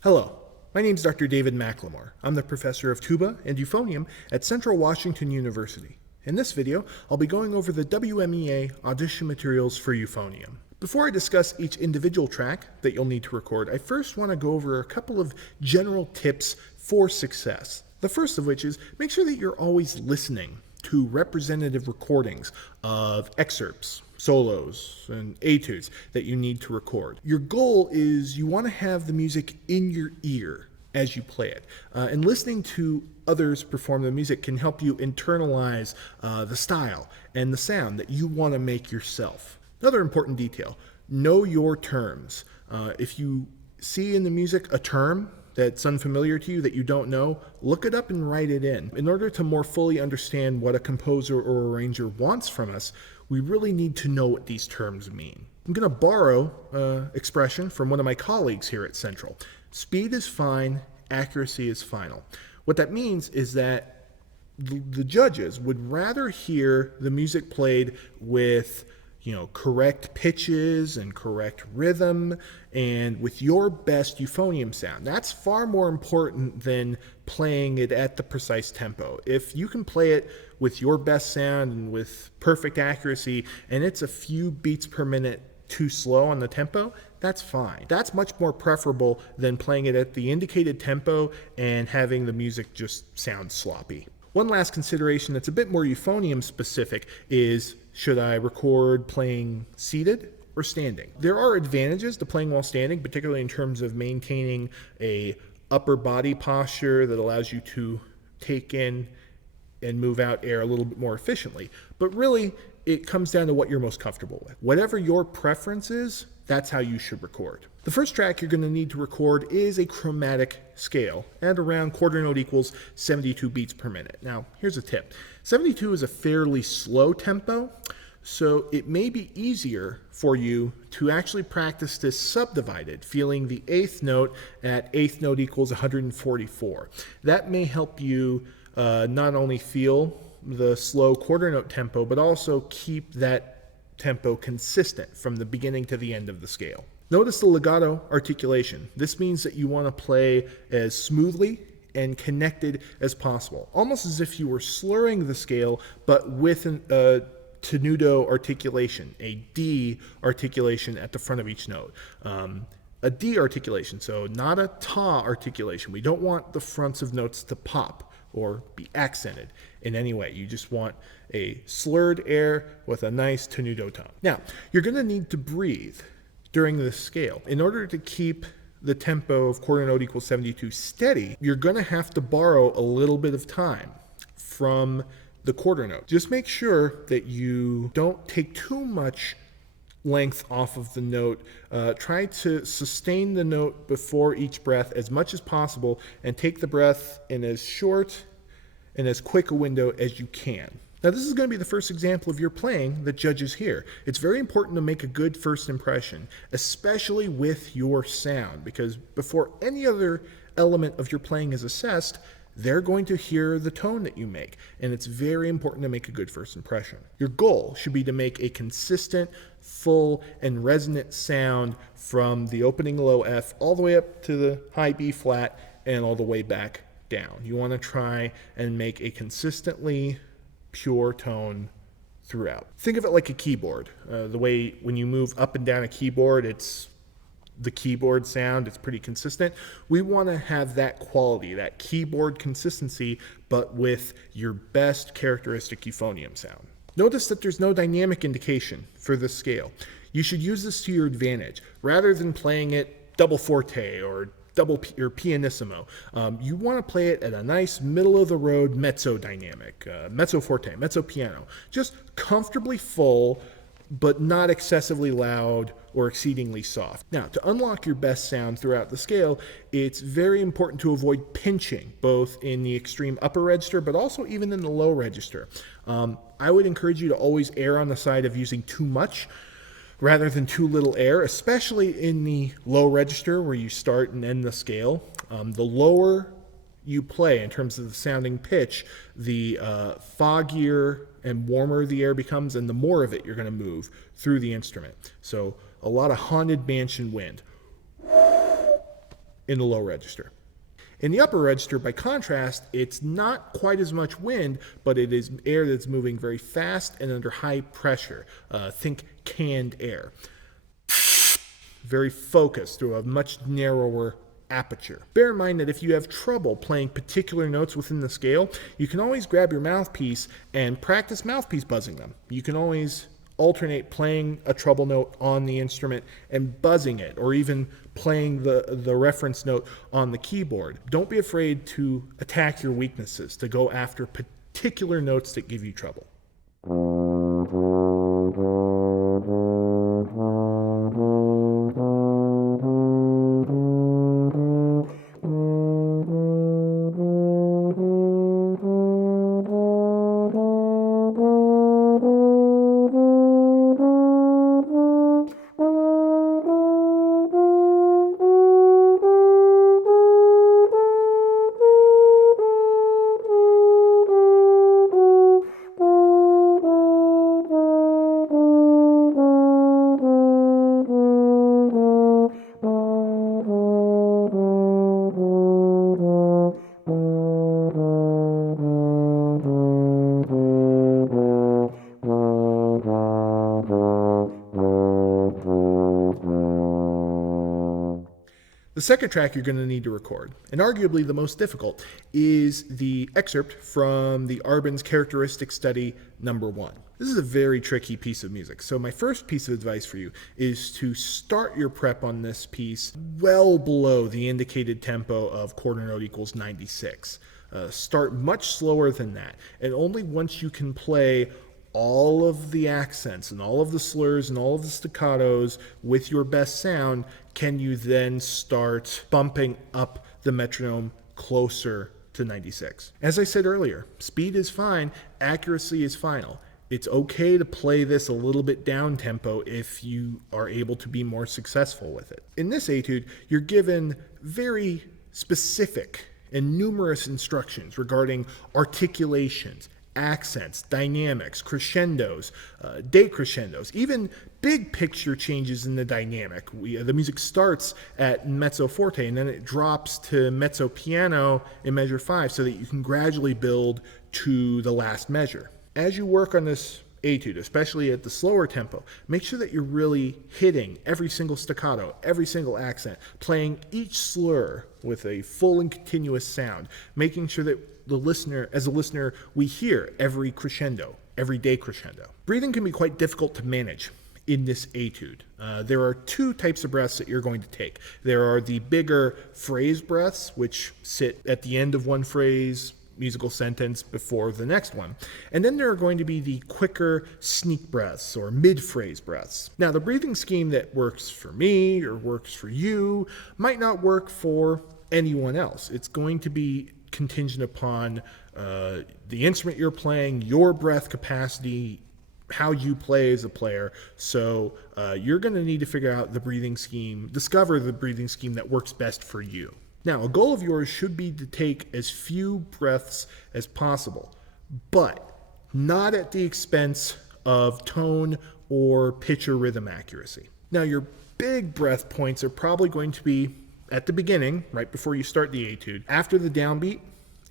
Hello, my name is Dr. David McLemore. I'm the professor of tuba and euphonium at Central Washington University. In this video, I'll be going over the WMEA audition materials for euphonium. Before I discuss each individual track that you'll need to record, I first want to go over a couple of general tips for success. The first of which is make sure that you're always listening to representative recordings of excerpts, solos, and etudes that you need to record. Your goal is you want to have the music in your ear as you play it. And listening to others perform the music can help you internalize the style and the sound that you want to make yourself. Another important detail, know your terms. If you see in the music a term that's unfamiliar to you that you don't know, look it up and write it in. In order to more fully understand what a composer or arranger wants from us, we really need to know what these terms mean. I'm going to borrow an expression from one of my colleagues here at Central. Speed is fine, accuracy is final. What that means is that the judges would rather hear the music played with correct pitches and correct rhythm and with your best euphonium sound. That's far more important than playing it at the precise tempo. If you can play it with your best sound and with perfect accuracy and it's a few beats per minute too slow on the tempo, that's fine. That's much more preferable than playing it at the indicated tempo and having the music just sound sloppy. One last consideration that's a bit more euphonium specific is, should I record playing seated or standing? There are advantages to playing while standing, particularly in terms of maintaining a upper body posture that allows you to take in and move out air a little bit more efficiently. But really, it comes down to what you're most comfortable with. Whatever your preference is, that's how you should record. The first track you're going to need to record is a chromatic scale at around quarter note equals 72 beats per minute. Now, here's a tip. 72 is a fairly slow tempo, so it may be easier for you to actually practice this subdivided, feeling the eighth note at eighth note equals 144. That may help you not only feel the slow quarter note tempo, but also keep that tempo consistent from the beginning to the end of the scale. Notice the legato articulation. This means that you want to play as smoothly and connected as possible, almost as if you were slurring the scale, but with a tenuto articulation, a D articulation at the front of each note. A D articulation, so not a ta articulation. We don't want the fronts of notes to pop or be accented in any way. You just want a slurred air with a nice tenuto tone. Now, you're going to need to breathe during this scale. In order to keep the tempo of quarter note equals 72 steady, you're going to have to borrow a little bit of time from the quarter note. Just make sure that you don't take too much length off of the note. Try to sustain the note before each breath as much as possible and take the breath in as short and as quick a window as you can. Now, this is going to be the first example of your playing that judges hear. It's very important to make a good first impression, especially with your sound, because before any other element of your playing is assessed, they're going to hear the tone that you make, and it's very important to make a good first impression. Your goal should be to make a consistent, full, and resonant sound from the opening low F all the way up to the high B flat and all the way back down. You want to try and make a consistently pure tone throughout. Think of it like a keyboard. The way when you move up and down a keyboard, it's the keyboard sound, it's pretty consistent. We want to have that quality, that keyboard consistency, but with your best characteristic euphonium sound. Notice that there's no dynamic indication for this scale. You should use this to your advantage. Rather than playing it double forte or pianissimo, you want to play it at a nice middle-of-the-road mezzo dynamic, mezzo forte, mezzo piano. Just comfortably full, but not excessively loud or exceedingly soft. Now, to unlock your best sound throughout the scale, it's very important to avoid pinching, both in the extreme upper register, but also even in the low register. I would encourage you to always err on the side of using too much rather than too little air, especially in the low register where you start and end the scale. The lower you play in terms of the sounding pitch, the foggier and warmer the air becomes, and the more of it you're going to move through the instrument. So a lot of haunted mansion wind. in the low register. In the upper register, by contrast, it's not quite as much wind, but it is air that's moving very fast and under high pressure. Think canned air. Very focused through a much narrower aperture. Bear in mind that if you have trouble playing particular notes within the scale, you can always grab your mouthpiece and practice mouthpiece buzzing them. You can always alternate playing a treble note on the instrument and buzzing it, or even playing the reference note on the keyboard. Don't be afraid to attack your weaknesses, to go after particular notes that give you trouble. The second track you're going to need to record, and arguably the most difficult, is the excerpt from the Arban's Characteristic Study number 1. This is a very tricky piece of music, so my first piece of advice for you is to start your prep on this piece well below the indicated tempo of quarter note equals 96. Start much slower than that, and only once you can play all of the accents and all of the slurs and all of the staccatos with your best sound can you then start bumping up the metronome closer to 96. As I said earlier, speed is fine, accuracy is final. It's okay to play this a little bit down tempo if you are able to be more successful with it. In this etude, you're given very specific and numerous instructions regarding articulations, accents, dynamics, crescendos, decrescendos, even big picture changes in the dynamic. The music starts at mezzo forte and then it drops to mezzo piano in measure 5 so that you can gradually build to the last measure. As you work on this etude, especially at the slower tempo, make sure that you're really hitting every single staccato, every single accent, playing each slur with a full and continuous sound, making sure that as a listener, we hear every crescendo, every decrescendo. Breathing can be quite difficult to manage in this etude. There are two types of breaths that you're going to take. There are the bigger phrase breaths, which sit at the end of one phrase, musical sentence before the next one. And then there are going to be the quicker sneak breaths or mid-phrase breaths. Now, the breathing scheme that works for me or works for you might not work for anyone else. It's going to be contingent upon the instrument you're playing, your breath capacity, how you play as a player. So you're going to need to figure out the breathing scheme, discover the breathing scheme that works best for you. Now, a goal of yours should be to take as few breaths as possible, but not at the expense of tone or pitch or rhythm accuracy. Now, your big breath points are probably going to be at the beginning, right before you start the etude, after the downbeat,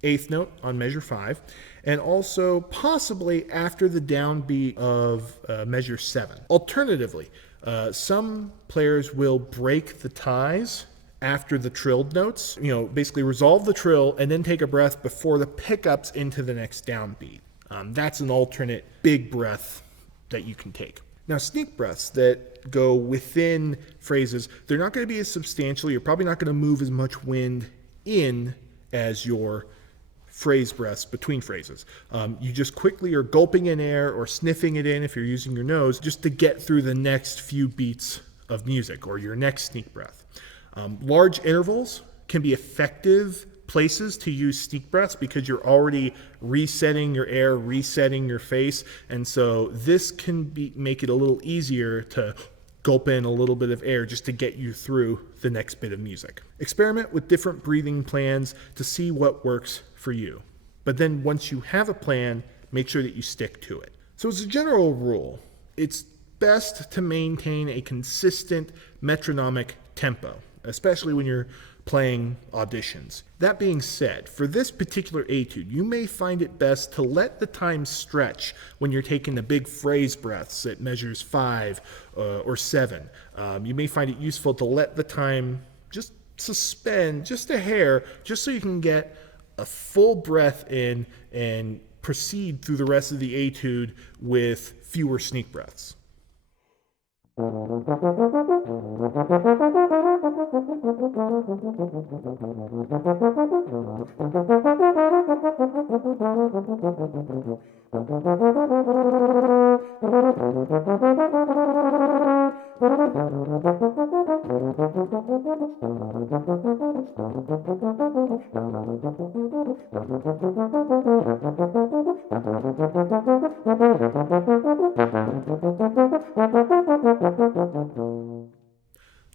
8th note on measure 5, and also possibly after the downbeat of measure 7. Alternatively, some players will break the ties after the trilled notes, basically resolve the trill and then take a breath before the pickups into the next downbeat. That's an alternate big breath that you can take. Now, sneak breaths that go within phrases, they're not going to be as substantial. You're probably not going to move as much wind in as your phrase breaths between phrases. You just quickly are gulping in air or sniffing it in if you're using your nose just to get through the next few beats of music or your next sneak breath. Large intervals can be effective places to use sneak breaths because you're already resetting your air, resetting your face, and so this can make it a little easier to gulp in a little bit of air just to get you through the next bit of music. Experiment with different breathing plans to see what works for you. But then once you have a plan, make sure that you stick to it. So as a general rule, it's best to maintain a consistent metronomic tempo. especially when you're playing auditions. That being said, for this particular etude, you may find it best to let the time stretch when you're taking the big phrase breaths at measures 5 or 7. You may find it useful to let the time just suspend just a hair, just so you can get a full breath in and proceed through the rest of the etude with fewer sneak breaths.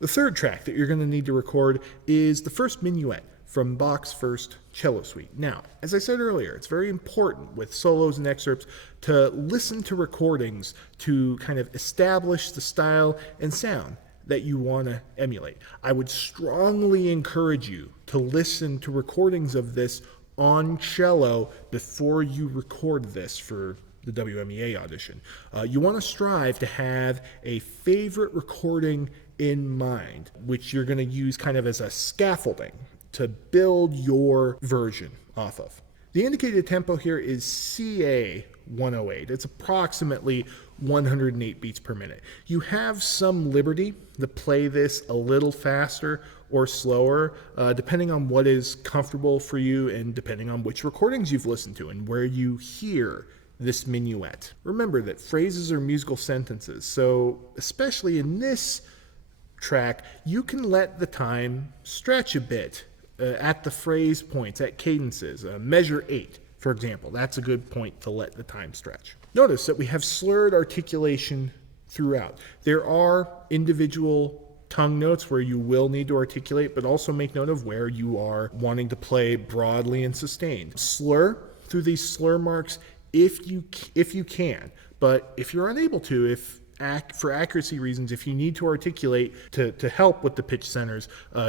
The third track that you're going to need to record is the first Minuet from Bach's first cello suite. Now, as I said earlier, it's very important with solos and excerpts to listen to recordings to kind of establish the style and sound that you want to emulate. I would strongly encourage you to listen to recordings of this on cello before you record this for the WMEA audition. You want to strive to have a favorite recording in mind, which you're going to use kind of as a scaffolding to build your version off of. The indicated tempo here is CA 108. It's approximately 108 beats per minute. You have some liberty to play this a little faster or slower, depending on what is comfortable for you and depending on which recordings you've listened to and where you hear this minuet. Remember that phrases are musical sentences, so especially in this track, you can let the time stretch a bit at the phrase points, at cadences. Measure 8, for example. That's a good point to let the time stretch. Notice that we have slurred articulation throughout. There are individual tongue notes where you will need to articulate, but also make note of where you are wanting to play broadly and sustained. Slur through these slur marks if you can, but if you're unable to, for accuracy reasons, if you need to articulate to help with the pitch centers,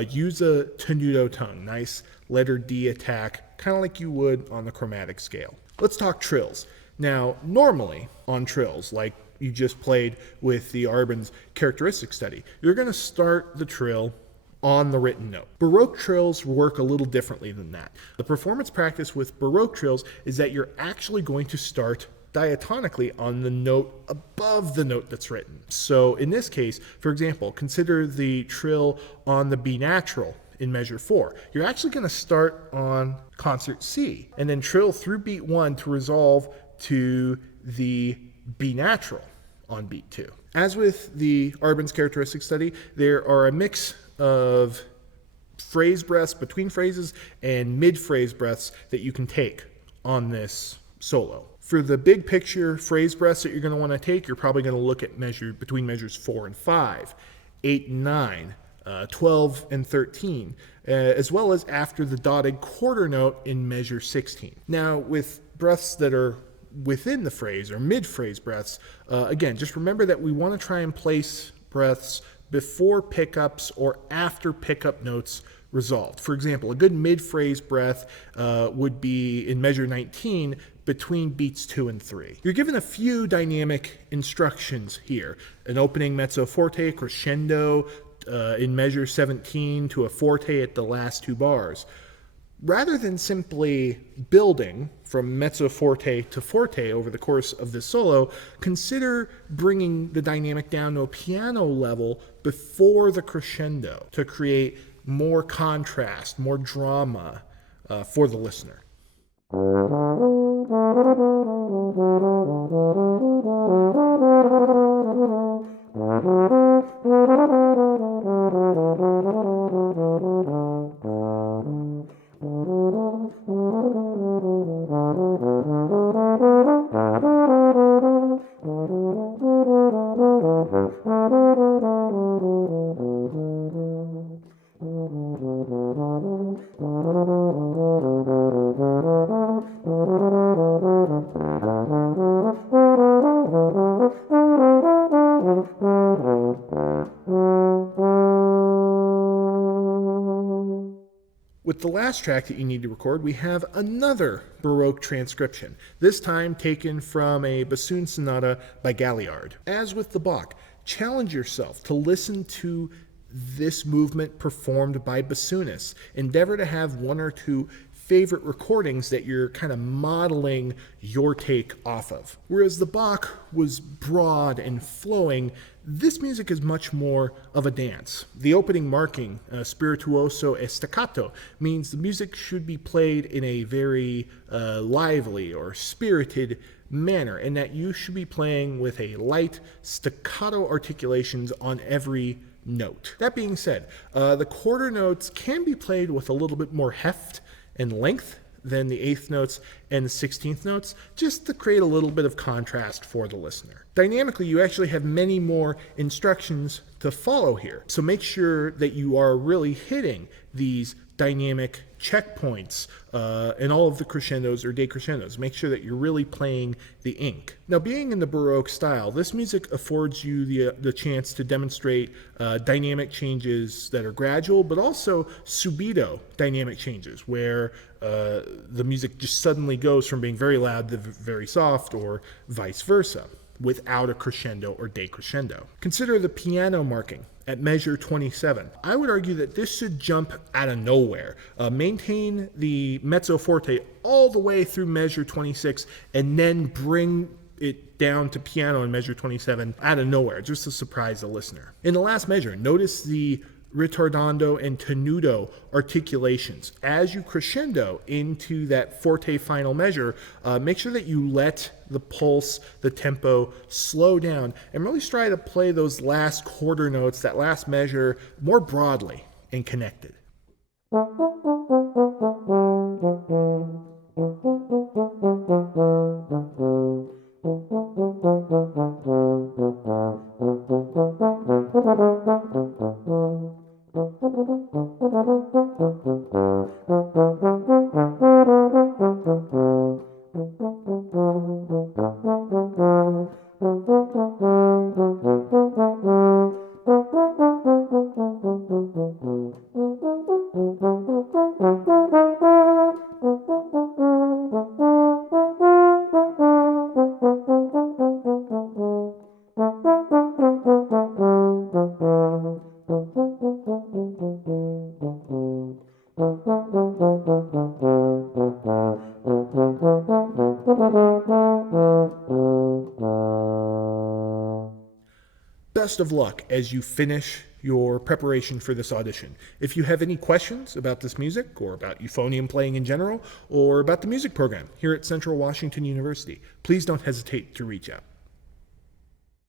use a tenuto tongue, nice letter D attack, kind of like you would on the chromatic scale. Let's talk trills. Now, normally on trills, like you just played with the Arban's characteristic study, you're going to start the trill on the written note. Baroque trills work a little differently than that. The performance practice with Baroque trills is that you're actually going to start diatonically on the note above the note that's written. So in this case, for example, consider the trill on the B natural in measure 4. You're actually going to start on concert C and then trill through beat 1 to resolve to the B natural on beat 2. As with the Arban's characteristic study, there are a mix of phrase breaths between phrases and mid-phrase breaths that you can take on this solo. For the big picture phrase breaths that you're going to want to take, you're probably going to look at between measures 4 and 5, 8 and 9, 12 and 13, as well as after the dotted quarter note in measure 16. Now, with breaths that are within the phrase or mid-phrase breaths, again, just remember that we want to try and place breaths before pickups or after pickup notes resolved. For example, a good mid-phrase breath would be in measure 19 between beats 2 and 3. You're given a few dynamic instructions here. An opening mezzo forte crescendo in measure 17 to a forte at the last 2 bars. Rather than simply building from mezzo forte to forte over the course of this solo, consider bringing the dynamic down to a piano level before the crescendo to create more contrast, more drama for the listener. With the last track that you need to record, we have another Baroque transcription, this time taken from a bassoon sonata by Galliard. As with the Bach, challenge yourself to listen to this movement performed by bassoonists. Endeavor to have one or two favorite recordings that you're kind of modeling your take off of. Whereas the Bach was broad and flowing, this music is much more of a dance. The opening marking, spirituoso e staccato, means the music should be played in a very lively or spirited manner, and that you should be playing with a light staccato articulations on every note. That being said, the quarter notes can be played with a little bit more heft and length than the eighth notes and the 16th notes, just to create a little bit of contrast for the listener. Dynamically, you actually have many more instructions to follow here, so make sure that you are really hitting these dynamic checkpoints in all of the crescendos or decrescendos. Make sure that you're really playing the ink. Now, being in the Baroque style, this music affords you the chance to demonstrate dynamic changes that are gradual, but also subito dynamic changes, where the music just suddenly goes from being very loud to very soft, or vice versa, without a crescendo or decrescendo. Consider the piano marking at measure 27. I would argue that this should jump out of nowhere. Maintain the mezzo forte all the way through measure 26, and then bring it down to piano in measure 27 out of nowhere, just to surprise the listener. In the last measure, notice the ritardando and tenuto articulations. As you crescendo into that forte final measure, make sure that you let the pulse, the tempo slow down, and really try to play those last quarter notes, that last measure, more broadly and connected. Best of luck as you finish your preparation for this audition. If you have any questions about this music, or about euphonium playing in general, or about the music program here at Central Washington University, please don't hesitate to reach out.